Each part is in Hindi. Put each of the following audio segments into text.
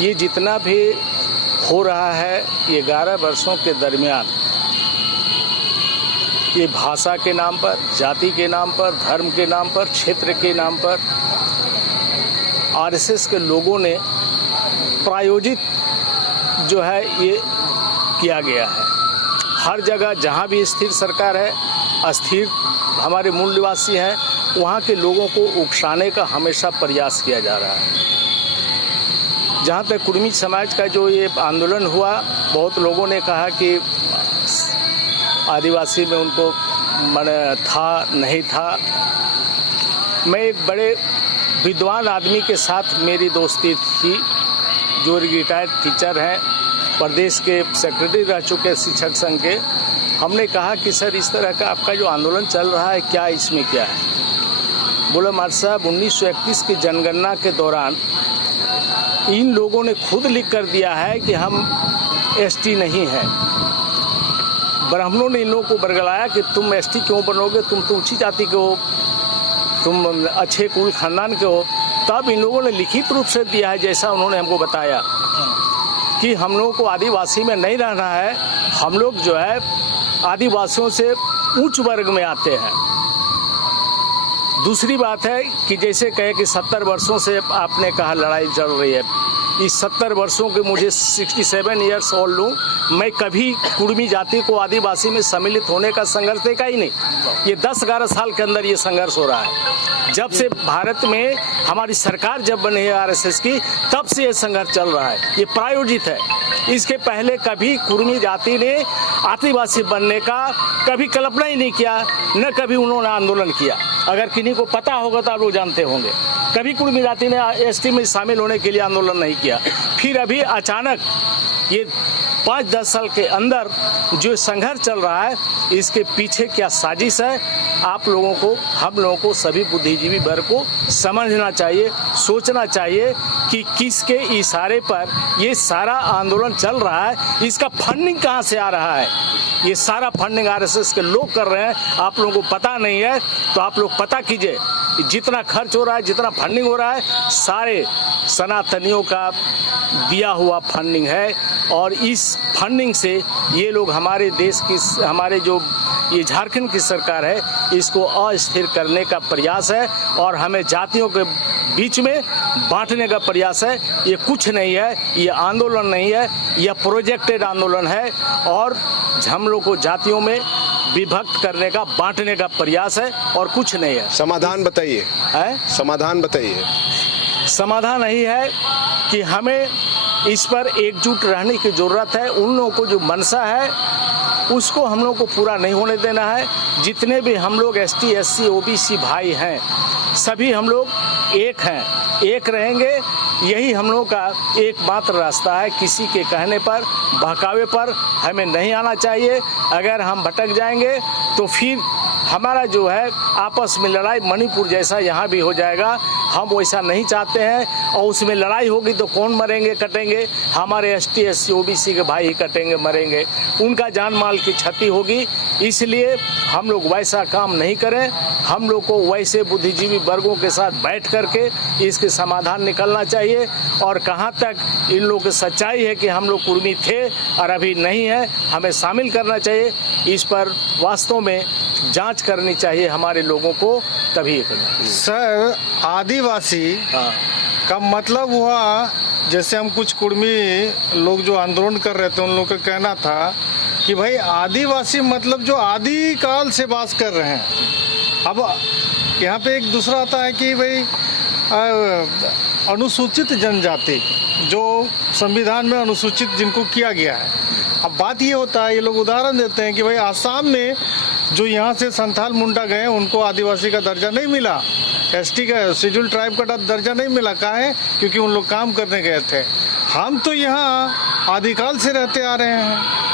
ये जितना भी हो रहा है ये 11 वर्षों के दरमियान ये भाषा के नाम पर, जाति के नाम पर, धर्म के नाम पर, क्षेत्र के नाम पर आरएसएस के लोगों ने प्रायोजित जो है ये किया गया है। हर जगह जहाँ भी स्थिर सरकार है, अस्थिर हमारे मूल निवासी हैं, वहाँ के लोगों को उकसाने का हमेशा प्रयास किया जा रहा है। जहाँ तक कुर्मी समाज का जो ये आंदोलन हुआ, बहुत लोगों ने कहा कि आदिवासी में उनको माने था नहीं था। मैं एक बड़े विद्वान आदमी के साथ मेरी दोस्ती थी जो रिटायर्ड टीचर हैं, प्रदेश के सेक्रेटरी रह चुके शिक्षक संघ के। हमने कहा कि सर इस तरह का आपका जो आंदोलन चल रहा है क्या इसमें क्या है? बोला मार साहब 1931 की जनगणना के दौरान इन लोगों ने खुद लिख कर दिया है कि हम एसटी नहीं हैं। ब्राह्मणों ने इन लोगों को बरगलाया कि तुम एसटी क्यों बनोगे, तुम तो ऊंची जाति के हो, तुम अच्छे कुल खानदान के हो। तब इन लोगों ने लिखित रूप से दिया है, जैसा उन्होंने हमको बताया कि हम लोगों को आदिवासी में नहीं रहना है, हम लोग जो है आदिवासियों से उच्च वर्ग में आते हैं। दूसरी बात है कि जैसे कहे कि 70 वर्षों से आपने कहा लड़ाई चल रही है, इस 70 वर्षों के मुझे 67 ईयर्स ओल्ड हूँ, मैं कभी कुर्मी जाति को आदिवासी में सम्मिलित होने का संघर्ष देखा ही नहीं। ये 10-11 साल के अंदर ये संघर्ष हो रहा है। जब से भारत में हमारी सरकार जब बनी है आरएसएस की, तब से ये संघर्ष चल रहा है, ये प्रायोजित है। इसके पहले कभी कुर्मी जाति ने आदिवासी बनने का कभी कल्पना ही नहीं किया, न कभी उन्होंने आंदोलन किया। अगर किन्हीं को पता होगा तो आप लोग जानते होंगे, कभी कुर्मी जाति ने एसटी में शामिल होने के लिए आंदोलन नहीं किया। फिर अभी अचानक ये 5-10 साल के अंदर जो संघर्ष चल रहा है, इसके पीछे क्या साजिश है, आप लोगों को, हम लोगों को, सभी बुद्धिजीवी वर्ग को समझना चाहिए, सोचना चाहिए कि किसके इशारे पर ये सारा आंदोलन चल रहा है, इसका फंडिंग कहाँ से आ रहा है। ये सारा फंडिंग आरएसएस के लोग कर रहे हैं, आप लोगों को पता नहीं है तो आप लोग पता कीजिए। जितना खर्च हो रहा है, जितना फंडिंग हो रहा है, सारे सनातनियों का दिया हुआ फंडिंग है। और इस फंडिंग से ये लोग हमारे देश की, हमारे जो ये झारखंड की सरकार है, इसको अस्थिर करने का प्रयास है और हमें जातियों के बीच में बांटने का प्रयास है। ये कुछ नहीं है, ये आंदोलन नहीं है, यह प्रोजेक्टेड आंदोलन है और हम लोग को जातियों में विभक्त करने का, बांटने का प्रयास है और कुछ नहीं है। समाधान बताइए। समाधान बताइए। समाधान यही है कि हमें इस पर एकजुट रहने की जरूरत है। उन लोगों को जो मनसा है उसको हम लोग को पूरा नहीं होने देना है। जितने भी हम लोग एसटी, एससी, ओबीसी भाई हैं, सभी हम लोग एक हैं, एक रहेंगे। यही हम लोग का एकमात्र रास्ता है। किसी के कहने पर, बहकावे पर हमें नहीं आना चाहिए। अगर हम भटक जाएंगे तो फिर हमारा जो है आपस में लड़ाई मणिपुर जैसा यहाँ भी हो जाएगा। हम वैसा नहीं चाहते हैं और उसमें लड़ाई होगी तो कौन मरेंगे, कटेंगे? हमारे एसटी, एससी, ओबीसी के भाई ही कटेंगे, मरेंगे, उनका जान माल की क्षति होगी। इसलिए हम लोग वैसा काम नहीं करें। हम लोग को वैसे बुद्धिजीवी वर्गों के साथ बैठ करके इसके समाधान निकलना चाहिए। और कहाँ तक इन लोगों की सच्चाई है कि हम लोग कुर्मी थे और अभी नहीं है, हमें शामिल करना चाहिए। इस पर वास्तव में जांच करनी चाहिए हमारे लोगों को, तभी। सर, आदिवासी का मतलब हुआ, जैसे हम कुछ कुर्मी लोग जो आंदोलन कर रहे थे उन लोगों का कहना था कि भाई आदिवासी मतलब जो आदि काल से वास कर रहे हैं। अब यहाँ पे एक दूसरा आता है कि भाई अनुसूचित जनजाति, जो संविधान में अनुसूचित जिनको किया गया है। अब बात ये होता है, ये लोग उदाहरण देते हैं कि भाई आसाम में जो यहाँ से संथाल मुंडा गए उनको आदिवासी का दर्जा नहीं मिला, एसटी का, शेड्यूल ट्राइब का दर्जा नहीं मिला। कहाँ है? क्योंकि उन लोग काम करने गए थे। हम तो यहाँ आदिकाल से रहते आ रहे हैं,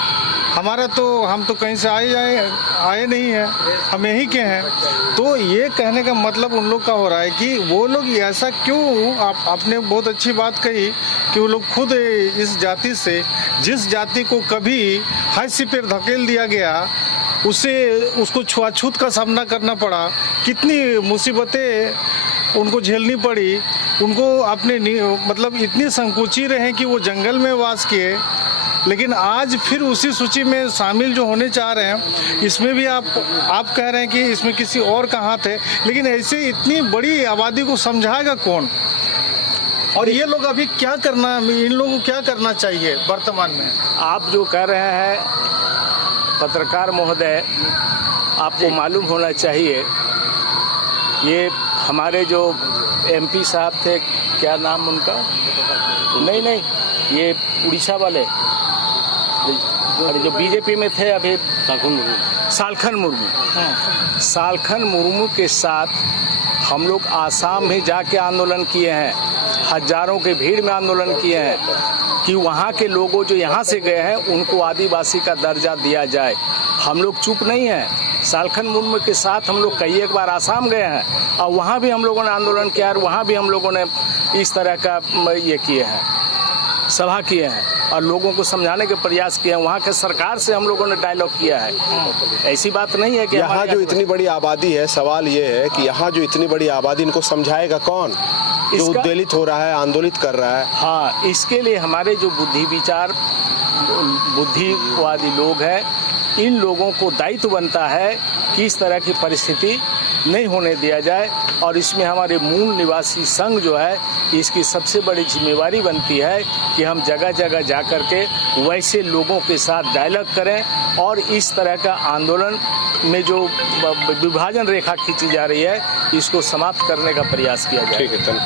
हमारा तो, हम तो कहीं से आए नहीं हैं, हम यहीं के हैं। तो ये कहने का मतलब उन लोग का हो रहा है कि वो लोग ऐसा क्यों, आपने बहुत अच्छी बात कही कि वो लोग खुद इस जाति से, जिस जाति को कभी हाथ पर धकेल दिया गया, उसको छुआछूत का सामना करना पड़ा, कितनी मुसीबतें उनको झेलनी पड़ी, उनको अपने मतलब इतनी संकुची रहे कि वो जंगल में वास किए, लेकिन आज फिर उसी सूची में शामिल जो होने चाह रहे हैं, इसमें भी आप कह रहे हैं कि इसमें किसी और का हाथ है, लेकिन ऐसे इतनी बड़ी आबादी को समझाएगा कौन? और ये लोग अभी क्या करना, इन लोगों को क्या करना चाहिए वर्तमान में? आप जो कह रहे हैं पत्रकार महोदय, आपको मालूम होना चाहिए, ये हमारे जो एमपी साहब थे, क्या नाम उनका, नहीं ये उड़ीसा वाले, अरे जो बीजेपी में थे अभी, सालखन मुर्मू के साथ हम लोग आसाम में जाके आंदोलन किए हैं, हजारों के भीड़ में आंदोलन किए हैं कि वहाँ के लोगों जो यहाँ से गए हैं उनको आदिवासी का दर्जा दिया जाए। हम लोग चुप नहीं हैं, सालखन मुर्मू के साथ हम लोग कई एक बार आसाम गए हैं और वहाँ भी हम लोगों ने आंदोलन किया और वहाँ भी हम लोगों ने इस तरह का ये किए हैं, सभा किए हैं और लोगों को समझाने के प्रयास किए हैं। वहाँ के सरकार से हम लोगों ने डायलॉग किया है। ऐसी बात नहीं है कि यहाँ जो इतनी बड़ी आबादी है, सवाल ये है कि यहाँ जो इतनी बड़ी आबादी, इनको समझाएगा कौन जो उद्वेलित हो रहा है, आंदोलित कर रहा है? हाँ, इसके लिए हमारे जो बुद्धिवादी लोग हैं, इन लोगों को दायित्व बनता है कि इस तरह की परिस्थिति नहीं होने दिया जाए और इसमें हमारे मूल निवासी संघ जो है, इसकी सबसे बड़ी जिम्मेवारी बनती है कि हम जगह जगह जा कर के वैसे लोगों के साथ डायलॉग करें और इस तरह का आंदोलन में जो विभाजन रेखा खींची जा रही है, इसको समाप्त करने का प्रयास किया जाए। ठीक है।